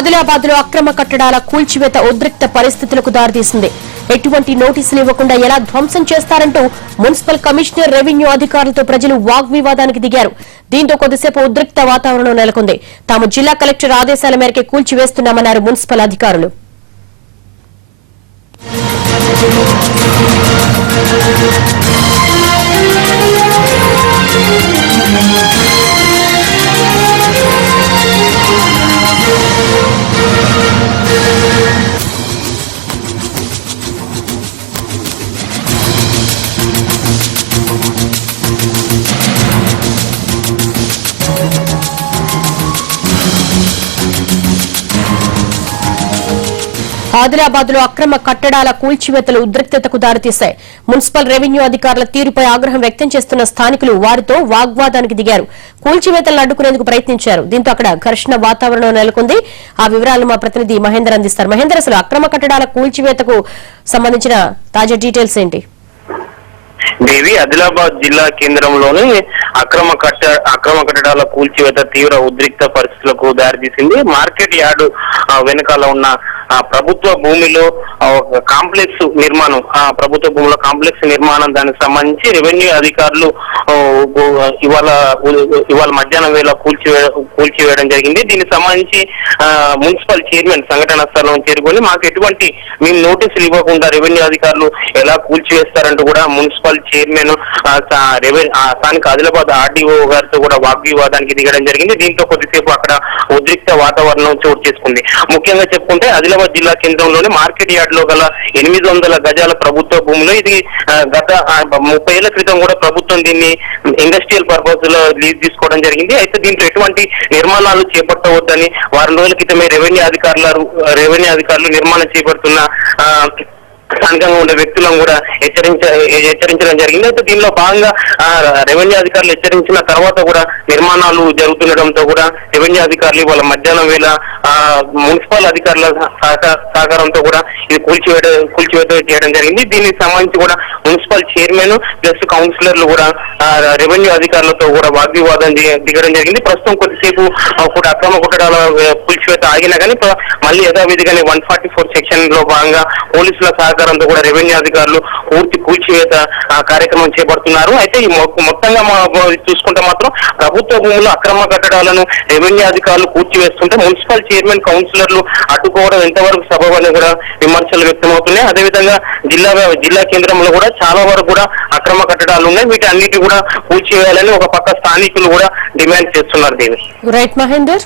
ఆదిలాబాద్ లో అక్రమ కట్టడాల కూల్చివేత ఉద్రిక్త పరిస్థితులకు దారితీసింది. ఎటువంటి నోటీసులు ఇవ్వకుండా ఎలా ధ్వంసం చేస్తారంటూ మున్సిపల్ కమిషనర్, రెవెన్యూ అధికారులతో ప్రజలు వాగ్వివాదానికి దిగారు. దీంతో కొద్దిసేపు ఉద్రిక్త వాతావరణం నెలకొంది. తాము జిల్లా కలెక్టర్ ఆదేశాల మేరకే కూల్చివేస్తున్నామన్నారు మున్సిపల్ అధికారులు. ఆదిలాబాద్ లో అక్రమ కట్టడాల కూల్చివేతలు ఉద్రిక్తతకు దారితీశాయి. మున్సిపల్, రెవెన్యూ అధికారుల తీరుపై ఆగ్రహం వ్యక్తం చేస్తున్న స్థానికులు వారితో వాగ్వాదానికి దిగారు. కూల్చివేతలను అడ్డుకునేందుకు ప్రయత్నించారు. దీంతో అక్కడ ఘర్షణ వాతావరణం నెలకొంది. ఆ వివరాలను మా ప్రతినిధి మహేందర్ అందిస్తారు. మహేందర్, అసలు అక్రమ కట్టడాల కూల్చివేతకు సంబంధించిన తాజా డీటెయిల్స్ ఏంటి? దేవి, ఆదిలాబాద్ జిల్లా కేంద్రంలోని అక్రమ కట్టడాల కూల్చివేత తీవ్ర ఉద్రిక్త పరిస్థితులకు దారితీసింది. మార్కెట్ యార్డు వెనకాల ఉన్న ప్రభుత్వ భూమిలో కాంప్లెక్స్ నిర్మాణం, ప్రభుత్వ భూమిలో కాంప్లెక్స్ నిర్మాణం దానికి సంబంధించి రెవెన్యూ అధికారులు ఇవాళ మధ్యాహ్నం వేళ కూల్చివేయడం జరిగింది. దీనికి సంబంధించి మున్సిపల్ చైర్మన్ సంఘటన స్థలం చేరుకొని మాకు ఎటువంటి మేము నోటీసులు ఇవ్వకుండా రెవెన్యూ అధికారులు ఎలా కూల్చివేస్తారంటూ కూడా మున్సిపల్ చైర్మన్ స్థానిక ఆదిలాబాద్ ఆర్డీఓ గారితో కూడా వాగ్వివాదానికి దిగడం జరిగింది. దీంతో కొద్దిసేపు అక్కడ ఉద్రిక్త వాతావరణం చోటు చేసుకుంది. ముఖ్యంగా చెప్పుకుంటే ఆదిలాబాద్ జిల్లా కేంద్రంలోని మార్కెట్ యార్డ్ లో గల 800 గజాల ప్రభుత్వ భూమిలో ఇది గత 30 ఏళ్ల క్రితం కూడా ప్రభుత్వం దీన్ని ఇండస్ట్రియల్ పర్పస్ లో లీజ్ తీసుకోవడం జరిగింది. అయితే దీంట్లో ఎటువంటి నిర్మాణాలు చేపట్టవద్దని వారం రోజుల క్రితమే రెవెన్యూ అధికారులు నిర్మాణం చేపడుతున్న స్థానికంగా ఉండే వ్యక్తులను కూడా హెచ్చరించడం జరిగింది. అయితే దీనిలో భాగంగా రెవెన్యూ అధికారులు హెచ్చరించిన తర్వాత కూడా నిర్మాణాలు జరుగుతుండటంతో కూడా రెవెన్యూ అధికారులు వాళ్ళ మధ్యాహ్నం వేళ మున్సిపల్ అధికారుల సహకారంతో కూడా ఇది కూల్చివేత చేయడం జరిగింది. దీనికి సంబంధించి కూడా మున్సిపల్ చైర్మన్ ప్లస్ కౌన్సిలర్లు కూడా రెవెన్యూ అధికారులతో కూడా వాగ్వివాదం దిగడం జరిగింది. ప్రస్తుతం కొద్దిసేపు కూడా అక్రమ కట్టడాల కూల్చివేత ఆగినా కానీ మళ్ళీ యథావిధిగానే 144 సెక్షన్ లో భాగంగా పోలీసుల సహకారంతో కూడా రెవెన్యూ అధికారులు పూర్తి కూల్చివేత కార్యక్రమం చేపడుతున్నారు. అయితే ఈ మొత్తంగా చూసుకుంటే మాత్రం ప్రభుత్వ భూములు అక్రమ కట్టడాలను రెవెన్యూ అధికారులు కూల్చివేస్తుంటే మున్సిపల్ చైర్మన్, కౌన్సిలర్లు అడ్డుకోవడం ఎంతవరకు సబబని కూడా విమర్శలు వ్యక్తమవుతున్నాయి. అదేవిధంగా జిల్లా కేంద్రంలో కూడా చాలా వరకు కూడా అక్రమ కట్టడాలు ఉన్నాయి. వీటి అన్నిటి కూడా కూల్చివేయాలని ఒక పక్క స్థానికులు కూడా డిమాండ్ చేస్తున్నారు. దేవి, రైట్ మహేందర్.